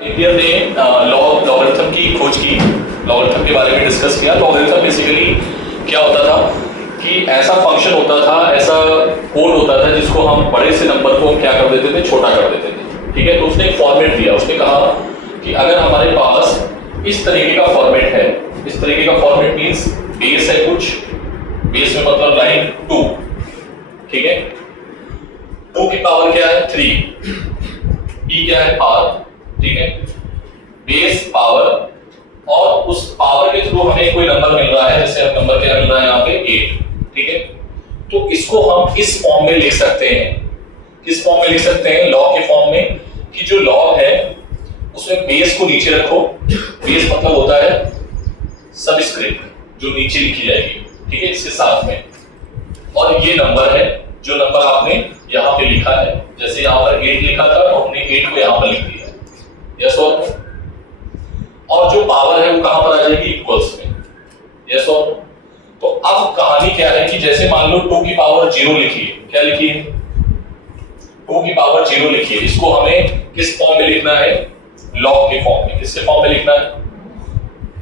Napier ने logarithm की खोज की, लॉगरिथम के बारे में डिस्कस किया। लॉगरिथम बेसिकली क्या होता था कि ऐसा फंक्शन होता था, ऐसा कोड होता था जिसको हम बड़े से नंबर को हम क्या कर देते थे, छोटा कर देते थे। ठीक है, तो उसने एक फॉर्मेट दिया। उसने कहा कि अगर हमारे पास इस तरीके का फॉर्मेट है, इस तरीके का फॉर्मेट मींस बेस है कुछ, बेस में मतलब लाइन 2, ठीक है, 2 की पावर क्या है 3, ई क्या है पावर, ठीक है, बेस पावर, और उस पावर के थ्रू हमें कोई नंबर मिल रहा है, जैसे नंबर क्या मिल रहा है यहाँ पे 8, ठीक है। तो इसको हम इस फॉर्म में लिख सकते हैं, किस फॉर्म में लिख सकते हैं, लॉग के फॉर्म में, कि जो लॉग है उसमें बेस को नीचे रखो। बेस मतलब होता है सबस्क्रिप्ट जो नीचे लिखी जाएगी, ठीक है, इसके साथ में, और ये नंबर है जो नंबर आपने यहाँ पे लिखा है, जैसे यहाँ पर 8 लिखा था तो हमने 8 को यहाँ पर लिख दिया, यस और नो। और जो पावर है वो कहां पर आ जाएगी, इक्वल्स में, यस और नो। तो अब कहानी क्या है कि जैसे मान लो 2 की पावर 0 लिखिए, क्या लिखिए, 2 की पावर 0 लिखिए। इसको हमें किस फॉर्म में लिखना है, लॉग के फॉर्म में। किसके फॉर्म में लिखना है,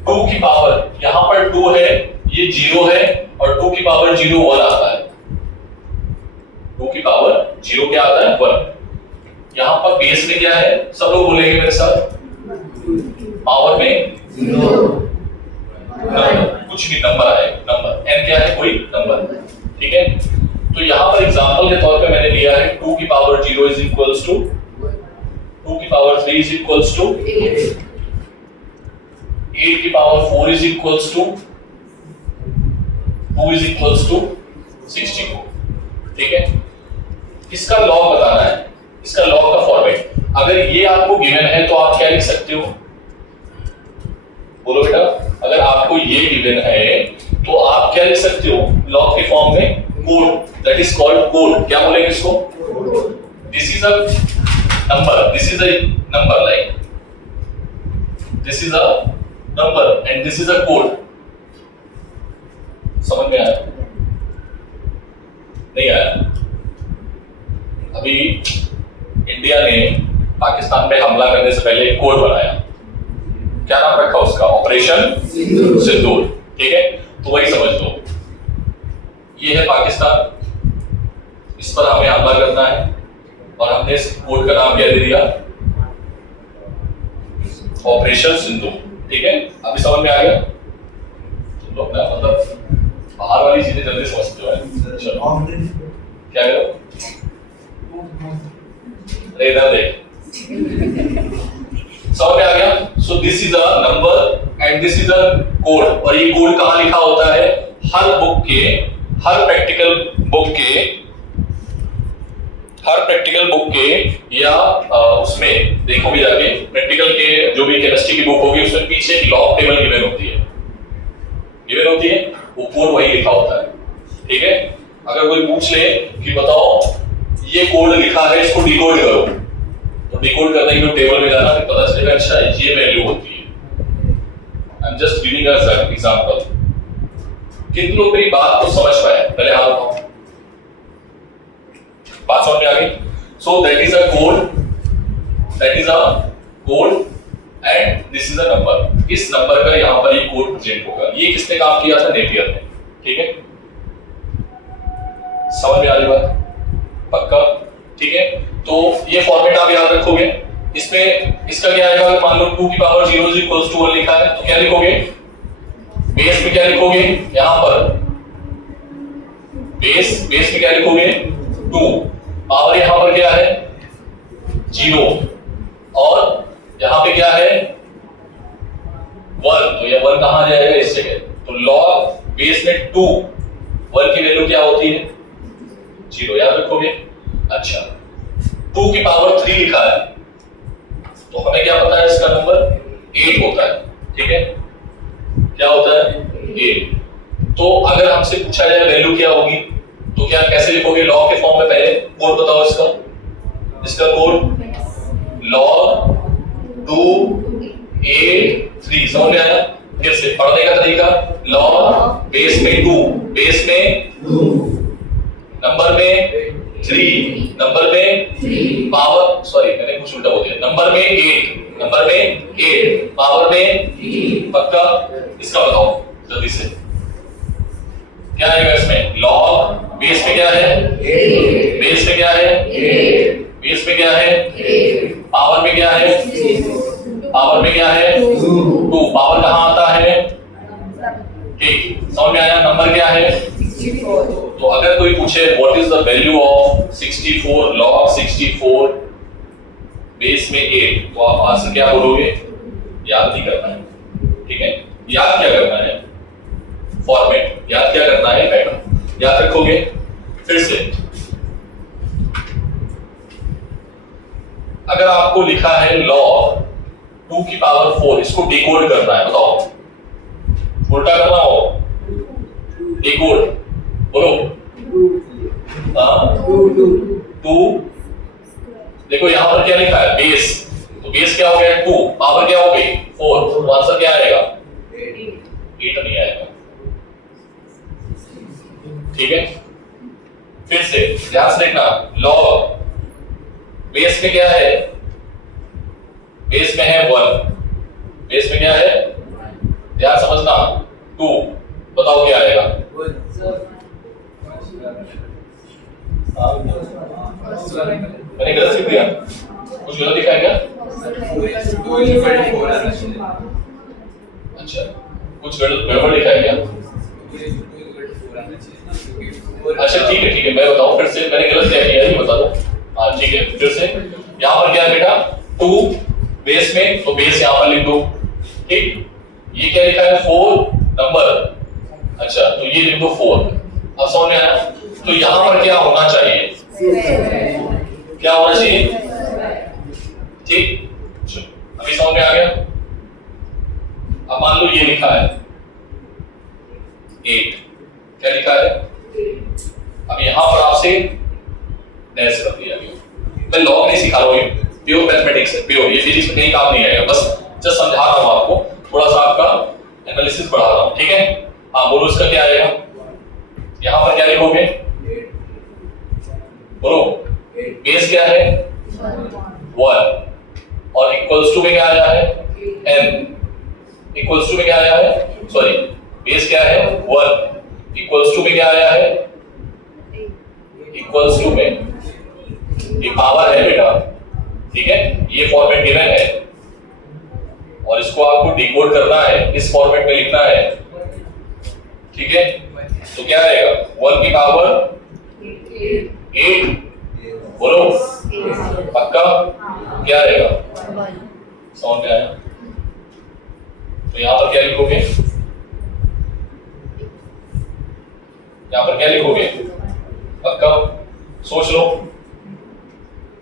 2 की पावर, यहां पर 2 है, ये 0 है, और 2 की पावर 0 1 आता है, 2 की पावर 0 क्या आता है 1। यहां पर बेस में क्या है, सब लोग बोलेंगे मेरे साथ, पावर में 0, कुछ भी नंबर आए, नंबर n क्या है, कोई नंबर, ठीक है। तो यहां पर एग्जांपल के तौर पे मैंने लिया है 2 की पावर 0 इज इक्वल्स टू 2 की पावर 3 इज इक्वल्स टू 8 की power 4 is equals to 2 is equals to 64, ठीक है। इसका लॉग बताना है, इसका लॉग का फॉर्मेट। अगर ये आपको गिवन है तो आप क्या लिख सकते हो, बोलो बेटा, अगर आपको ये गिवन है तो आप क्या लिख सकते हो लॉग के फॉर्म में, code, that is called code. क्या बोलेंगे इसको, this is a number, this is a number, like this is a number and this is a code. समझ में आया, नहीं आया? अभी इंडिया ने पाकिस्तान पे हमला करने से पहले एक कोड बनाया, क्या नाम रखा उसका, ऑपरेशन सिंदूर, ठीक है। तो वही समझ लो, ये है पाकिस्तान, इस पर हमें हमला करना है, और हमने इस कोड का नाम क्या दे दिया, ऑपरेशन सिंदूर, ठीक है। अभी समझ में आ गया तुम लोग ना, मतलब बाहर वाली चीजें जल्दी समझते हो। चलो क्या करो, इधर देख, समझ में आ गया। So this is a number and this is a code, और ये कोड कहां लिखा होता है, हर बुक के, हर प्रैक्टिकल बुक के या उसमें देखोगे जाके, प्रैक्टिकल के जो भी केमिस्ट्री की बुक होगी उसमें पीछे एक लॉग टेबल गिवन होती है, वो कोड वही लिखा होता है, ठीक है। अगर कोई पूछ ले कि बताओ ये कोड लिखा है, इसको डिकोड करो, तो डिकोड करने के लिए टेबल में जाना, फिर पता चलेगा अच्छा ये वैल्यू होती है। I am just giving a example. कितने लोग मेरी बात को समझ पाए, पहले हाथ उठाओ, बात समझ में आ गई। So that is a code and this is a number. इस नंबर का यहां पर ये कोड प्रेजेंट होगा। ये किसने काम किया था, नेपियर ने, ठीक है। समझ में आ रही बात, पक्का, ठीक है। तो ये फॉर्मेट आप याद रखोगे। इसमें इसका क्या आएगा, मान लो 2 की पावर 0 इज इक्वल्स टू 1 लिखा है, तो क्या लिखोगे, बेस में क्या लिखोगे, यहां पर बेस में क्या लिखोगे 2, पावर यहां पर क्या है 0, और यहां पे क्या है 1, तो ये 1 कहां जाएगा, इस जगह। तो लॉग बेस में 2, 1 की वैल्यू क्या होती है 0, याद रखोगे। अच्छा, 2 की पावर 3 लिखा है, तो हमें क्या पता है इसका नंबर 8 होता है, ठीक है, क्या होता है 8। तो अगर हमसे पूछा जाए वैल्यू क्या होगी, तो क्या कैसे लिखोगे, लॉग के फॉर्म में। पहले कोड बताओ इसका कोड log 2 8 3, समझ में आया। फिर से पढ़ने का तरीका, log बेस में 2, बेस में 2, नंबर में 3, नंबर में पावर, सॉरी मैंने कुछ उल्टा बोल दिया, नंबर में 8, नंबर में 8, पावर में 3, पक्का? इसका बताओ जल्दी से क्या आएगा इसमें? लॉग बेस में क्या है? 8, बेस में क्या है? 8, बेस में क्या है? 8, पावर में क्या है? पावर में क्या है? 2, पावर कहाँ आता है? ठीक, समझ में आया? नंबर क्या है? 64। तो अगर कोई पूछे what is the value of 64 log 64 base में 8, तो आप आंसर क्या बोलोगे? याद नहीं करना है, ठीक है? याद क्या करना है? फॉर्मेट याद क्या करना है? पैटर्न याद रखोगे। फिर से अगर आपको लिखा है लॉग 2 की पावर 4, इसको डिकोड करना है, बताओ उल्टा करना हो, डिकोड बोलो। 2, देखो यहां पर क्या लिखा है? बेस, तो बेस क्या हो गया? 2, पावर क्या हो गई? 4, तो आंसर क्या आएगा? 8 नहीं आएगा, ठीक है? फिर से ध्यान से देखना, लॉग बेस में क्या है? बेस में है 1, बेस में क्या है? ध्यान समझना, 2, बताओ क्या आएगा? मैंने गलत लिख दिया, कुछ गलत लिखा है क्या? अच्छा, कुछ गड़बड़ लिखा है क्या? अच्छा ठीक है, मैं बताऊं फिर से, मैंने गलत क्या किया है बता दो। हाँ ठीक है, फिर से यहाँ पर क्या है बेटा? 2 बेस में, तो बेस यहाँ पर लिख दो, ठीक? ये क्या लिखा है? 4 नंबर, अच्छा तो ये लिख दो 4। अब समझ में आया? तो यहाँ पर क्या होना चाहिए? क्या होना चाहिए? ठीक, अभी समझ में आ गया? अब मान लो ये लिखा है 8, क्या लिखा है? अब यहां पर आपसे नैस रख दिया गया। मैं लॉग नहीं सिखा रहा हूं, प्योर मैथमेटिक्स है, प्योर, ये फिजिक्स में कहीं काम नहीं आएगा, बस जस्ट समझा रहा हूं आपको, थोड़ा सा आपका एनालिसिस बढ़ा रहा हूं, ठीक है? हाँ बोलो इसका क्या आएगा? यहां पर क्या लिखोगे? बोलो, बेस क्या है? 1, और इक्वल्स टू में क्या आया है? n, इक्वल्स टू में क्या आया है? सॉरी, बेस क्या है? 1, इक्वल्स टू में क्या आया है? इक्वल्स टू में ये पावर है बेटा, ठीक है? ये फॉर्मेट गिवन है और इसको आपको डिकोड करना है, इस फॉर्मेट में लिखना है, ठीक है? तो क्या आएगा? 1 की पावर 8, बोलो पक्का? क्या आएगा? समझ में आया? तो यहां पर क्या लिखोगे? यहां पर क्या लिखोगे? पक्का? सोच लो,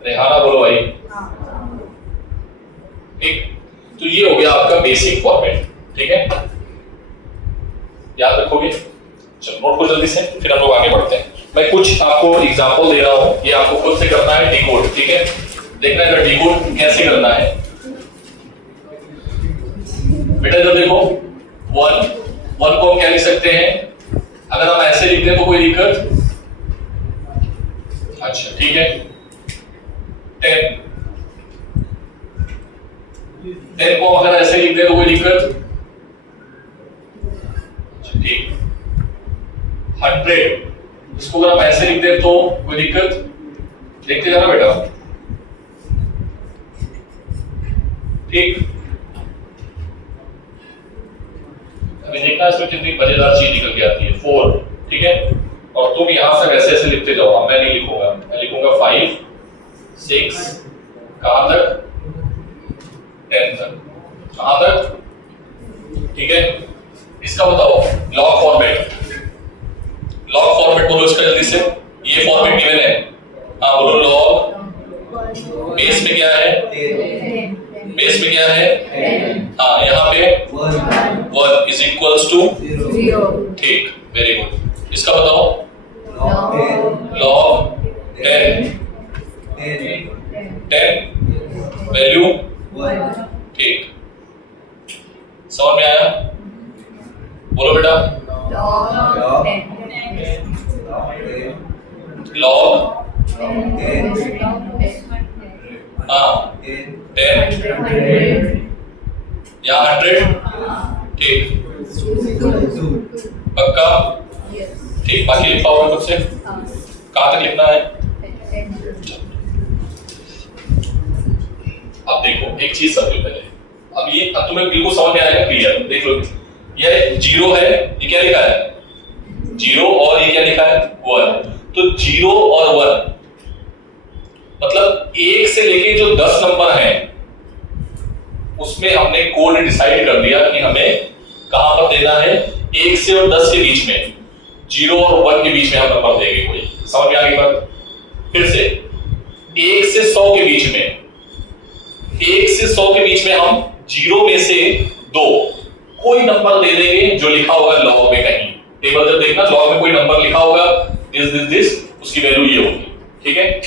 रेहाना बोलो भाई। ठीक, तो ये हो गया आपका बेसिक फॉर्मेट, ठीक है? याद रखोगे? चलो नोट को जल्दी से, फिर हम लोग आगे बढ़ते हैं। मैं कुछ आपको एग्जांपल दे रहा हूं, ये आपको खुद से करना है डिकोड, ठीक है? देखना है डिकोड कैसे करना है। बेटा इधर देखो, 1 को हम क्या लिख सकते हैं? अगर हम ऐसे लिखते हैं तो कोई दिक्कत? अच्छा ठीक है। 10 को अगर ऐसे लिखते हैं तो कोई दिक्कत? अच्छा ठीक। 100 इसको अगर हम ऐसे लिखते हैं तो कोई दिक्कत? देखते जाना बेटा, ठीक? अभी देखना इसमें कितनी मजेदार चीज निकल के आती है। 4, ठीक है? और तुम यहां से ऐसे ऐसे लिखते जाओ, अब मैं नहीं लिखूंगा, मैं लिखूंगा 5 6 कहां तक? 10 तक, कहां तक? ठीक है? इसका बताओ लॉग फॉर्मेट, लॉग फॉर्मेट बोलो इसका जल्दी से, ये फॉर्मेट गिवन है। हाँ बोलो, लॉग बेस में क्या है? बेस में क्या है? हाँ यहाँ पे 1 इज इक्वल्स टू 0, ठीक, वेरी गुड। इसका बताओ लॉग 10 वैल्यू 1, ठीक, समझ में आया? बोलो बेटा, लॉग हाँ 10 या 100, ठीक पक्का, ठीक। बाकी लिखा होगा खुद से, कहाँ तक लिखना है? अब देखो एक चीज समझो पहले, अब तुम्हें बिल्कुल समझ में आएगा, क्लियर। देख लो, ये 0 है, ये क्या लिखा है? 0, और ये क्या लिखा है? 1। तो 0 और 1 मतलब 1 से लेके जो 10 नंबर हैं उसमें हमने कोड डिसाइड कर दिया कि हमें कहां पर देना है। 1 से और 10 के बीच में, 0 और 1 के बीच में हम नंबर देंगे कोई। समझ में आ गई बात? फिर से 1 से 100 के बीच में, 1 से 100 के बीच में हम 0 में से 2 कोई नंबर दे देंगे जो लिखा होगा लॉग में कहीं। टेबल जब देखना, लॉग में कोई नंबर लिखा होगा दिस, उसकी वैल्यू ये होगी, ठीक है?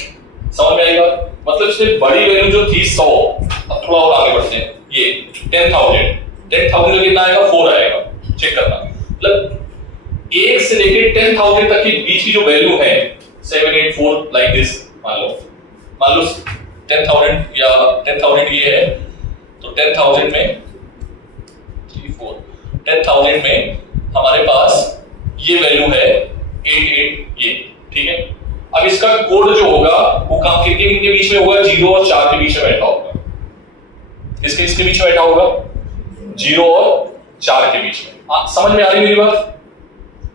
समझ में आएगा? मतलब इसमें बड़ी वैल्यू जो थी 100, अब थोड़ा और आगे बढ़ते हैं, ये 10,000 में कितना आएगा? 4 आएगा। चेक करना, मतलब 1 से लेके 10,000 तक के बीच की जो वैल्यू है 7, 8, 4 लाइक दिस, मान लो 10,000 या 10,000 ये है, तो 10,000 में 3, 4, 10,000 में हमारे पास ये वैल्यू है 88 ये, ठीक है? अब इसका कोड जो होगा वो काम कितने के बीच में होगा? 0 और 4 के बीच में बैठा होगा। इसके बीच में बैठा होगा 0 और 4 के बीच में। समझ में आ रही मेरी बात?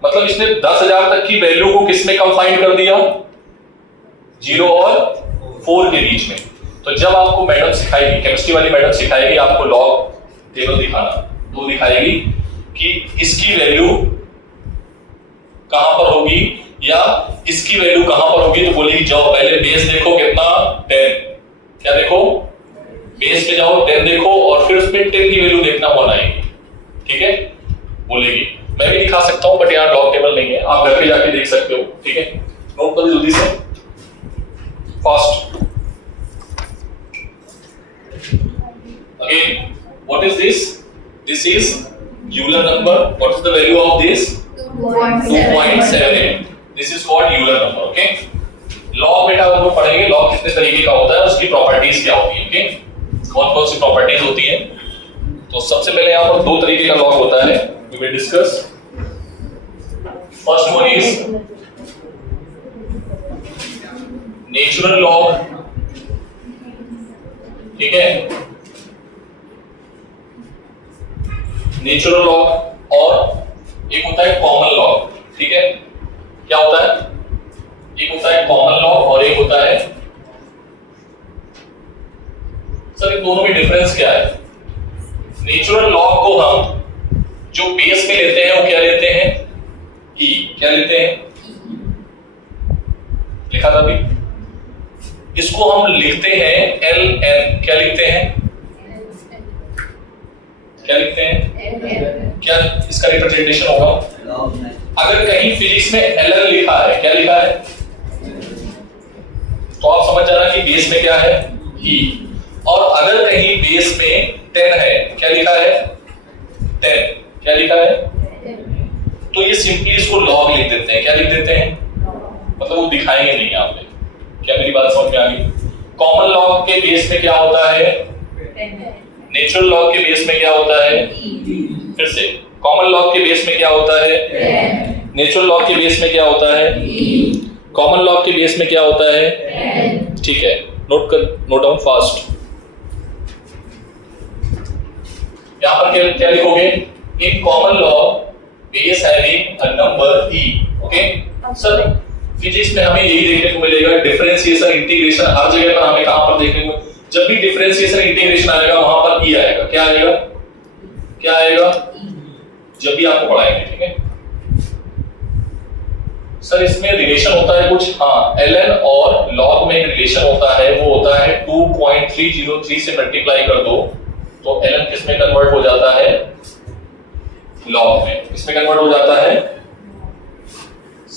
मतलब इसने 10,000 तक की वैल्यू को किसमें कंफाइन कर दिया? 0 और 4 के बीच में। तो जब आपको मैडम सिखाएगी, केमिस्ट्री वाली मैडम सिखाएगी आपको लॉग टेबल दिखाना, तो दिखाएगी कि इसकी वैल्यू कहां पर होगी या इसकी वैल्यू कहां पर होगी। तो बोलेगी जाओ पहले बेस देखो कितना, 10। क्या देखो? बेस पे जाओ, 10 देखो, और फिर उसमें 10 की वैल्यू देखना 1 आएगी, ठीक है? बोलेगी। मैं भी दिखा सकता हूं बट यहाँ लॉग टेबल नहीं है, आप घर पे जाके देख सकते हो, ठीक है? नोट कर जल्दी से, fast. Again, what is this? This is Euler number. What is the value of this? 2.78. This is called Euler number. Okay. Log बेटा हम लोग पढ़ेंगे log कितने तरीके का होता है, उसकी प्रॉपर्टीज क्या होती है, okay? कौन-कौन सी प्रॉपर्टीज होती है? तो सबसे पहले यहाँ पर 2 तरीके का log होता है, we will discuss. First one is natural log, ठीक है? नेचुरल लॉग, और एक होता है कॉमन लॉग, ठीक है? क्या होता है? एक होता है कॉमन लॉग और एक होता है, सर इन दोनों में डिफरेंस क्या है? नेचुरल लॉग को हम जो बेस में लेते हैं वो क्या लेते हैं? ई। क्या लेते हैं? लिखा था अभी, इसको हम लिखते हैं ln। क्या लिखते हैं? क्या लिखते हैं? क्या इसका रिप्रेजेंटेशन होगा? अगर कहीं फिजिक्स में ln लिखा है, क्या लिखा है? तो आप समझ जाना कि बेस में क्या है? ई। और अगर कहीं बेस में 10 है, क्या लिखा है? 10। क्या लिखा है? तो ये सिंपली इसको लॉग लिख देते हैं। क्या लिख देते हैं? मतलब वो दिखाएंगे नहीं यहाँ पे। क्या मेरी बात समझ में आ गई? कॉमन लॉग के बेस में क्या होता है? नेचुरल लॉग के बेस में क्या होता है? फिर से, कॉमन लॉग के बेस में क्या होता है? नेचुरल लॉग के बेस में क्या होता है? कॉमन लॉग के बेस में क्या होता है? ठीक है, नोट डाउन फास्ट। यहां पर क्या लिखोगे? In common log base having a number e। Okay sir, physics में हमें यही देखने को मिलेगा, डिफरेंशिएशन, इंटीग्रेशन, हर जगह पर हमें कहां पर देखने को, जब भी डिफरेंशिएशन इंटीग्रेशन आएगा वहां पर ई आएगा। क्या आएगा? क्या आएगा? जब भी आपको पढ़ाएंगे, ठीक है सर। इसमें रिलेशन होता है कुछ, हाँ, ln और log में रिलेशन होता है, वो होता है 2.303 से मल्टीप्लाई कर दो तो ln किस में कन्वर्ट हो जाता है? log में। किसमें कन्वर्ट हो जाता है?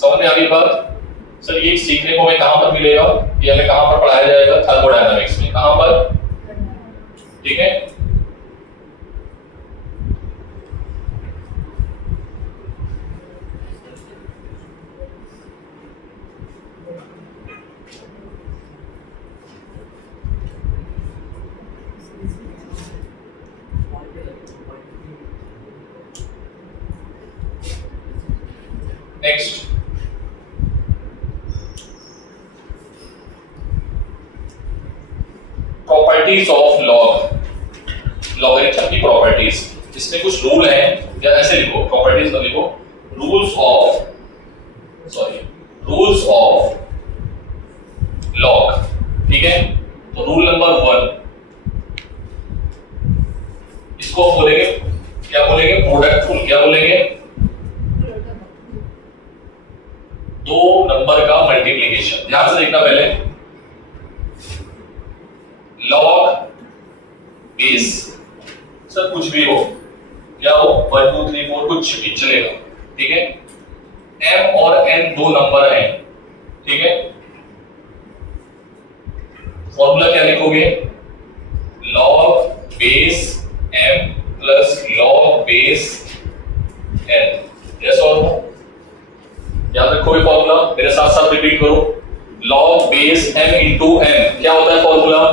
समझ में आ गई बात? सर ये सीखने को हमें कहां पर मिलेगा? ये हमें कहां पर पढ़ाया जाएगा? थर्मोडायनामिक्स में। कहां पर? ठीक है, next properties of log, logarithm की प्रॉपर्टीज। इसमें कुछ रूल है, या ऐसे लिखो, प्रॉपर्टीज ना लिखो, रूल्स ऑफ लॉग। ठीक है, तो रूल नंबर 1, इसको बोलेंगे, क्या बोलेंगे, प्रोडक्ट रूल। क्या बोलेंगे, दो नंबर का मल्टीप्लिकेशन। ध्यान से देखना पहले, लॉग बेस, सर कुछ भी हो, क्या हो, 1 2 3 4 कुछ भी चलेगा। ठीक है, m और n दो नंबर हैं। ठीक है, फॉर्मूला क्या लिखोगे, log base m plus log base n। Yes और नो, याद रखोगे फॉर्मूला, मेरे साथ साथ रिपीट करो, log base m into n। क्या होता है formula,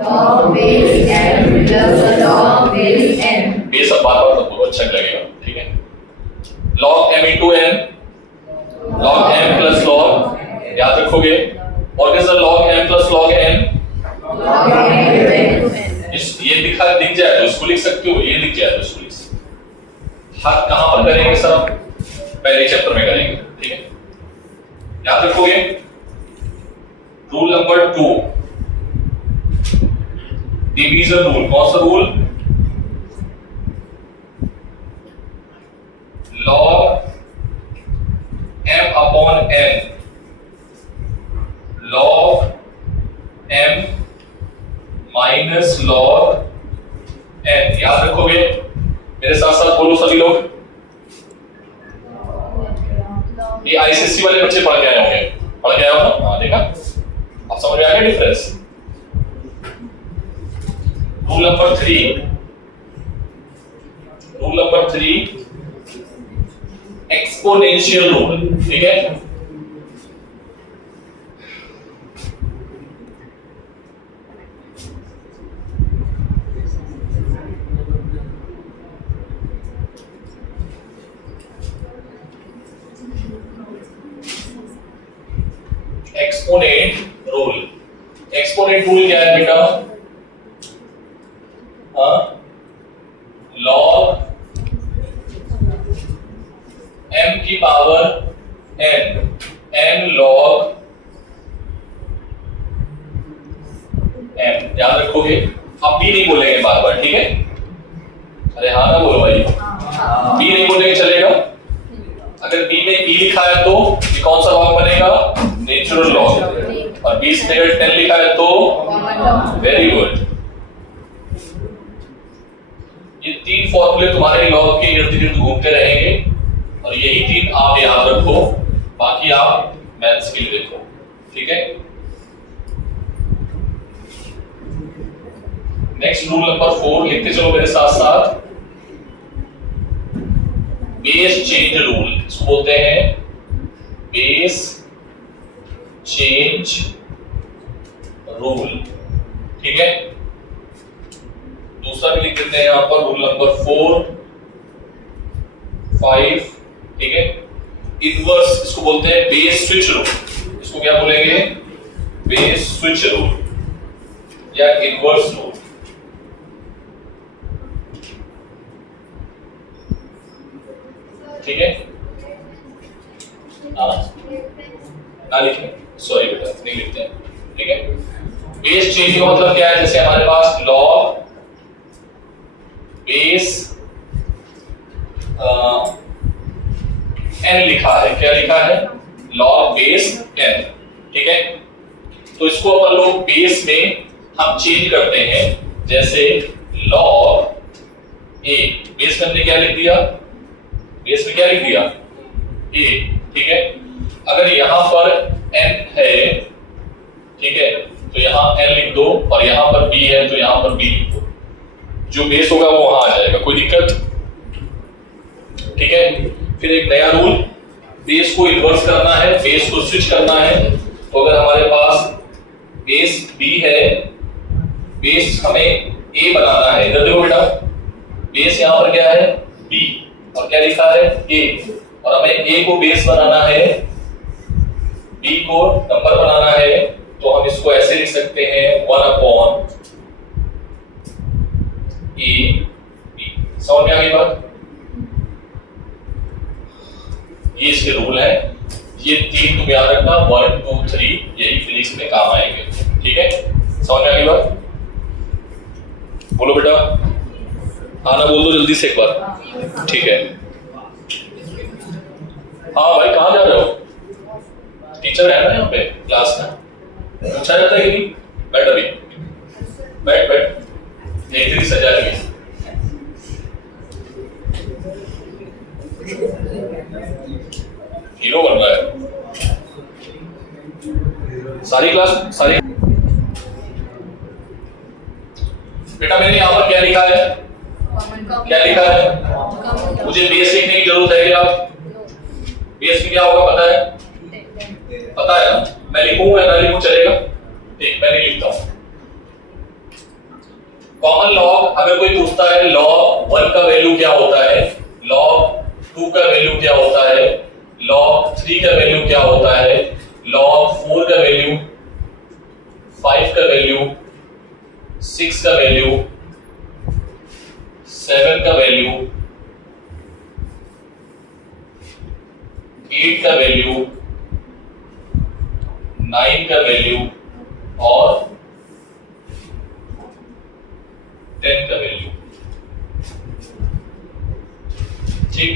log base m plus log base n। Base अब बार-बार मत बोलो, अच्छा लगेगा। ठीक है, log m into n, log m plus log, याद रखोगे। और कैसा, log m plus log n, log m। ये दिख जाए तो इसको लिख सकते हो, ये दिख जाए तो इसको लिख सकते हो। हर कहां पर करेंगे सर, हम पहले चैप्टर में करेंगे। ठीक है, याद रखोगे। Rule number 2, division rule. कौन सा rule, log m upon n, log m minus log n। याद रखोगे, मेरे साथ साथ बोलो सभी लोग। ये आईसीएससी वाले बच्चे पढ़ के आए होंगे, पढ़ के आए हो ना, हाँ देखा, अब समझ में आ गया difference. Rule number 3, exponential rule. ठीक है, एक्सपोनेंट रूल। एक्सपोनेंट रूल क्या है बेटा, लॉग m की पावर n log m। याद रखोगे, अब b नहीं बोलेंगे बार बार। ठीक है, अरे हाँ ना बोलो भाई, b नहीं बोलेंगे चलेगा। अगर b में e लिखा है तो ये कौन सा लॉग बनेगा, नेचुरल लॉग। और 20 में 10 लिखा है तो वेरी गुड। ये 3 फॉर्मूले तुम्हारे लॉग के इर्द गिर्द घूमते रहेंगे, और यही 3 आप याद रखो, बाकी आप मैथ्स के लिए देखो। ठीक है, नेक्स्ट रूल नंबर 4 लिखते चलो मेरे साथ साथ, बेस चेंज रूल। इसको बोलते हैं बेस चेंज रूल। ठीक है, दूसरा भी लिख देते हैं यहां पर, रूल नंबर 4 5। ठीक है, इनवर्स, इसको बोलते हैं बेस स्विच रूल। इसको क्या बोलेंगे, बेस स्विच रूल या इनवर्स रूल। ठीक है, ना लिखें, सॉरी बेटा नहीं लिखते हैं। ठीक है, बेस चेंज का मतलब क्या है, जैसे हमारे पास लॉग बेस n लिखा है, क्या लिखा है, log बेस n। ठीक है, तो इसको अपन लोग बेस में हम चेंज करते हैं, जैसे log a, बेस में हमने क्या लिख दिया, बेस में क्या लिख दिया, a। ठीक है, अगर यहां पर n है, ठीक है, तो यहां n लिख दो, और यहां पर b है तो यहां पर b लिख दो, जो बेस होगा वो वहां आ जाएगा, कोई दिक्कत। ठीक है, फिर एक नया रूल, बेस को इन्वर्स करना है, बेस को स्विच करना है। तो अगर हमारे पास बेस b है, बेस हमें a बनाना है, इधर देखो बेटा, बेस यहां पर क्या है b, और क्या लिखा है a, और हमें a को बेस बनाना है, b को नंबर बनाना है, तो हम इसको ऐसे लिख सकते हैं 1/a b। समझ में आ गई बात? ये इसके रूल है, ये 3 तुम याद रखना, 1 2 3, यही फिजिक्स में काम आएंगे। ठीक है, समझ में आ गई बात? बोलो बेटा, हाँ ना बोल दो जल्दी से एक बार। ठीक है, हाँ भाई कहाँ जा रहे हो? टीचर है ना यहाँ पे क्लास में, पूछा जाता है कि नहीं? बैठ अभी, बैठ बैठ, एक तेरी सजा है। हीरो बन रहा है सारी क्लास सारी। बेटा मैंने यहाँ पर क्या लिखा है? क्या लिखा है? मुझे बेस लिखने की जरूरत है क्या? बेस में क्या होगा पता है? पता है ना? मैं लिखूं या ना लिखूं चलेगा? ठीक, मैं नहीं लिखता हूं। कॉमन लॉग अगर कोई पूछता है लॉग 1 का वैल्यू क्या होता है, लॉग 2 का वैल्यू क्या होता है, लॉग 3 का वैल्यू क्या होता है, लॉग 4 का वैल्यू, 5 का वैल्यू, 6 का वैल्यू, 7 का वैल्यू, 8 का वैल्यू, 9 का वैल्यू और 10 का वैल्यू। ठीक,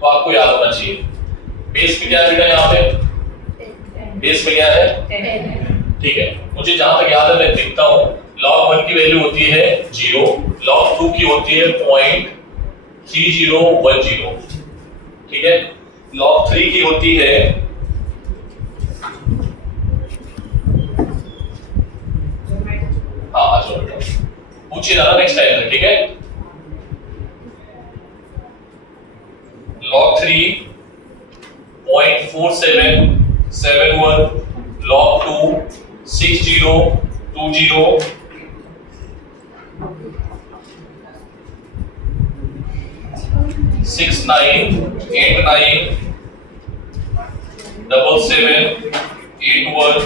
तो आपको याद होना चाहिए बेस में क्या है बेटा, यहाँ पे बेस में क्या है? ठीक है, मुझे जहां तक याद है मैं लिखता हूं, log 1 की वैल्यू होती है 0, log 2 की होती है 0.3010। ठीक है, log 3 की होती है हाँ पूछिए ना नेक्स्ट टाइम में। ठीक है, log 3 0.4771, log 2 6020, 6989, 7781,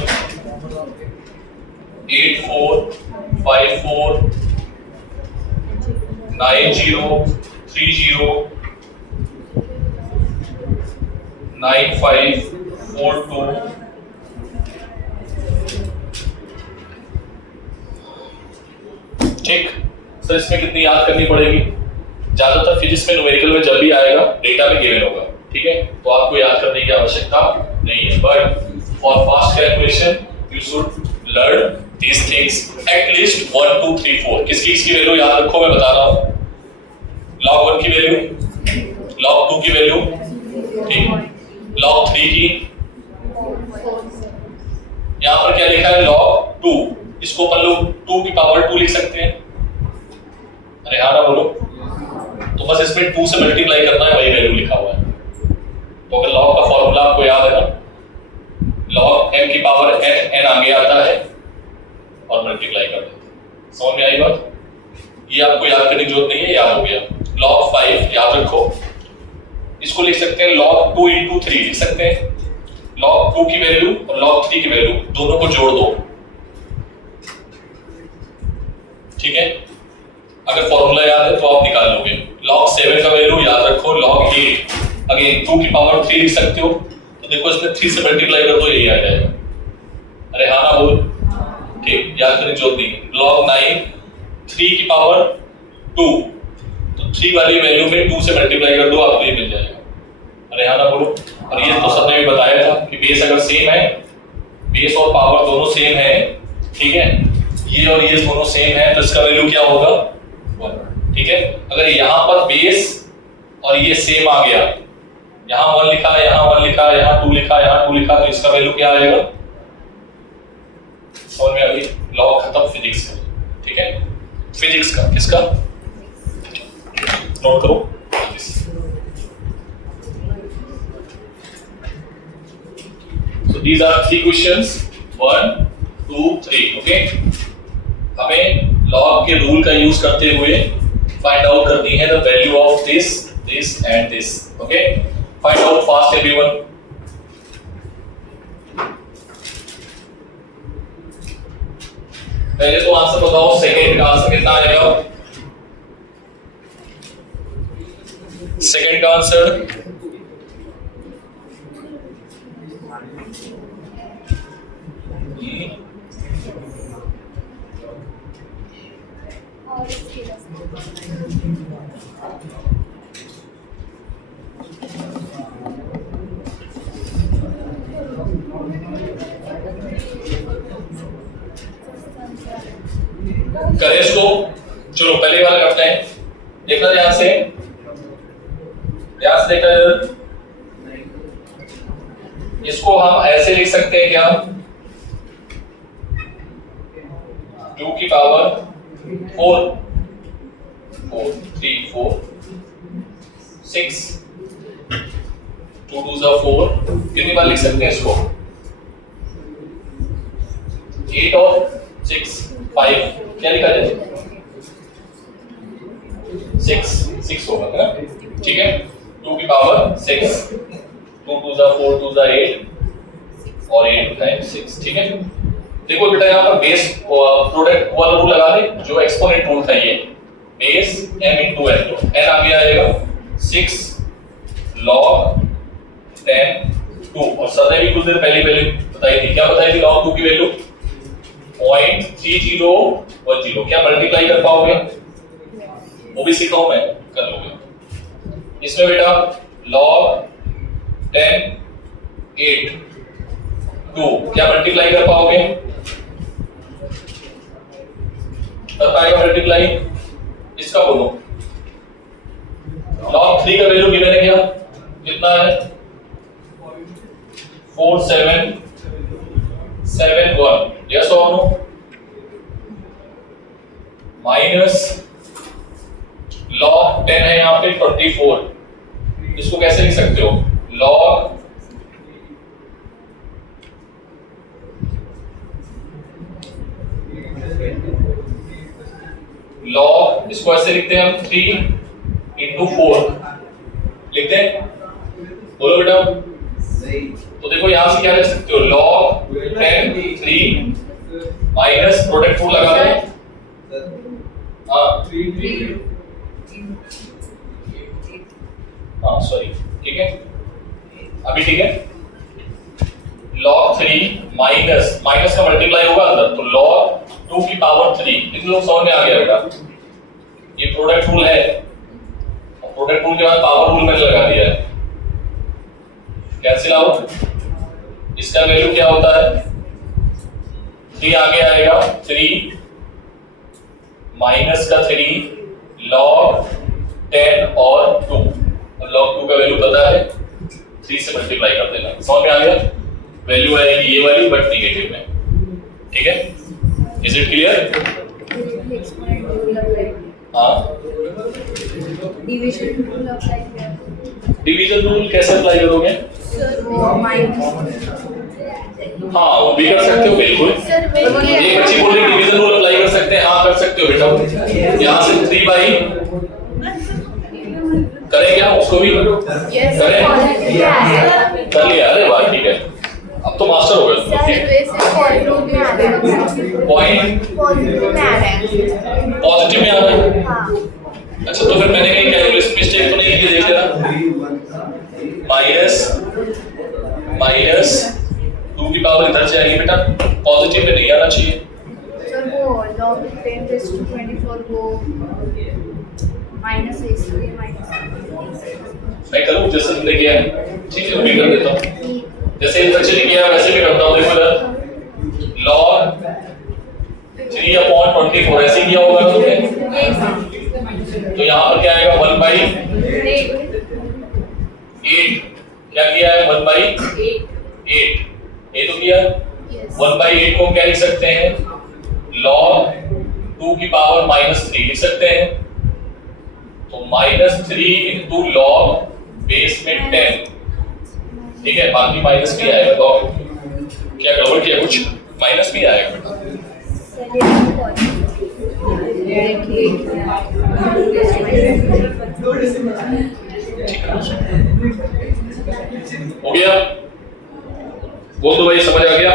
8454, 9030, 9542। ठीक, सर इसमें कितनी याद करनी पड़ेगी? ज्यादातर फिजिक्स में न्यूमेरिकल में जब भी आएगा डेटा में गिवन होगा। ठीक है, तो आपको याद करने की आवश्यकता नहीं है, but for fast calculation you should learn these things at least 1 2 3 4। किसकी वैल्यू याद रखो, मैं बता रहा हूं। log 1 की वैल्यू, log 2 की वैल्यू, ठीक, log 3 की, यहां पर क्या लिखा है log 2, इसको अपन लोग 2 की पावर 2 लिख सकते हैं। अरे हाँ ना बोलो, तो बस इसमें 2 से मल्टीप्लाई करना है, वही वैल्यू लिखा हुआ है। तो अगर log का फॉर्मूला आपको याद है ना, log m की पावर n आगे आता है और मल्टीप्लाई कर देते हैं। समझ में आई बात? ये आपको याद करने की जरूरत नहीं है, याद हो गया। log 5 याद रखो, इसको लिख सकते हैं log 2 into 3 लिख सकते हैं। log 2 की वैल्यू और log 3 की वैल्यू दोनों को जोड़ दो। ठीक है, अगर फॉर्मूला याद है तो आप निकाल लोगे। log 7 का वैल्यू याद रखो, log 8 अगेन 2 की पावर 3 लिख सकते हो, तो देखो इसमें 3 से मल्टीप्लाई कर दो, यही आ जाएगा। अरे हाँ ना बोल, ठीक, याद करने की जरूरत नहीं। log 9 3 की पावर 2, तो 3 वाली वैल्यू में 2 से मल्टीप्लाई कर दो, आपको ये मिल जाएगा। अरे हाँ ना बोलो। और ये तो सबने भी बताया था कि बेस अगर सेम है, बेस और पावर दोनों सेम है, ठीक है, ये और ये दोनों सेम है, तो इसका वैल्यू क्या होगा? 1। ठीक है, अगर यहाँ पर बेस और ये सेम आ गया, यहाँ 1 लिखा, यहाँ 1 लिखा, यहाँ 2 लिखा, यहाँ 2 लिखा, तो इसका वैल्यू क्या आएगा? समझ में आ गई? लॉ खत्म फिजिक्स का। ठीक है, फिजिक्स का, किसका? नोट करो। So these are 3 questions, 1 2 3। okay, हमें log के रूल का यूज करते हुए फाइंड आउट करनी है the value of this, this and this. Okay, find out fast everyone. पहले तो आंसर बताओ, सेकंड का आंसर कितना आएगा? सेकंड का आंसर करें इसको। चलो पहले वाला करते हैं, देखना ध्यान से, ध्यान से देखना। इसको हम ऐसे लिख सकते हैं क्या? 2 की पावर 4, 4 3 4 6, 2 2 4, कितनी बार लिख सकते हैं इसको? 8 और 6 5, क्या लिखा जाए? 6 होगा है ना, ठीक है। 2 की पावर 6, 2 2 4 2 8 और 8 टाइम्स 6, ठीक है। देखो बेटा यहाँ पर बेस प्रोडक्ट वाला रूल लगा दे, जो एक्सपोनेंट रूल था ये, बेस m into n, तो n आगे आएगा 6 log 10 2, और सर ने भी कुछ देर पहले बताई थी, क्या बताई थी? log 2 की वैल्यू 0.3010, क्या मल्टीप्लाई कर पाओगे? वो भी सीखा हूं मैं, कर लोगे। इसमें बेटा log 10 8 2, क्या मल्टीप्लाई कर पाओगे? कर पाएगा मल्टीप्लाई? इसका बोलो। log 3 का वैल्यू गिवन है क्या? कितना है? 4771, यस और नो? माइनस log 10 है यहाँ पे 24, इसको कैसे लिख सकते हो? log इसको ऐसे लिखते हैं हम 3 into 4 लिखते हैं, बोलो बेटा। तो देखो यहां से क्या लिख सकते हो? log 10 3 माइनस प्रोडक्ट रूल लगा दें, हाँ सॉरी, ठीक है अभी, ठीक है। log 3 माइनस का मल्टीप्लाई होगा अंदर, तो log 2 की पावर 3, इन लोग समझ में आ गया बेटा? ये प्रोडक्ट रूल है, और प्रोडक्ट रूल के बाद पावर रूल मैंने लगा दिया है, कैंसिल आउट। इसका वैल्यू क्या होता है? 3 आगे आएगा 3 माइनस का 3 log 10 और 2, और log 2 का वैल्यू पता है, 3 से मल्टीप्लाई कर देना, समझ में आ गया? वैल्यू आएगी ये वाली बट निगेटिव में, ठीक है। Is it clear? हाँ, डिवीजन रूल कैसे अप्लाई करोगे? हाँ वो भी कर सकते हो, बिल्कुल। एक बच्ची बोल रही डिवीजन रूल अप्लाई कर सकते हैं, हाँ कर सकते हो बेटा। यहाँ से 3/, करें क्या उसको भी? करें, कर लिया, अरे वाह ठीक है, अब तो मास्टर हो गए। पॉइंट पॉजिटिव में आ रहा है, अच्छा तो फिर मैंने कहीं कैलकुलेशन मिस्टेक तो नहीं की? देख लेना, माइनस 2 की पावर इधर से आएगी बेटा, पॉजिटिव में नहीं आना चाहिए। सर वो log 10⁻24 वो माइनस है, इसलिए माइनस मैं करूँ जैसे तुमने किया है, ठीक है मैं कर देता हूँ, जैसे इस बच्चे ने किया वैसे भी करता हूँ। देखो इधर log 3/24 ऐसे किया होगा ना तुमने, तो यहाँ पर क्या आएगा? 1/8, क्या किया है? 1/8, ये तो किया। 1/8 को क्या लिख सकते हैं? log 2 की पावर -3 लिख सकते हैं, तो -3 into log बेस में 10, ठीक है, बाकी माइनस भी आएगा। तो क्या गड़बड़ किया? कुछ माइनस भी आएगा बेटा। ठीक है। हो गया? बोल दो भाई, समझ आ गया?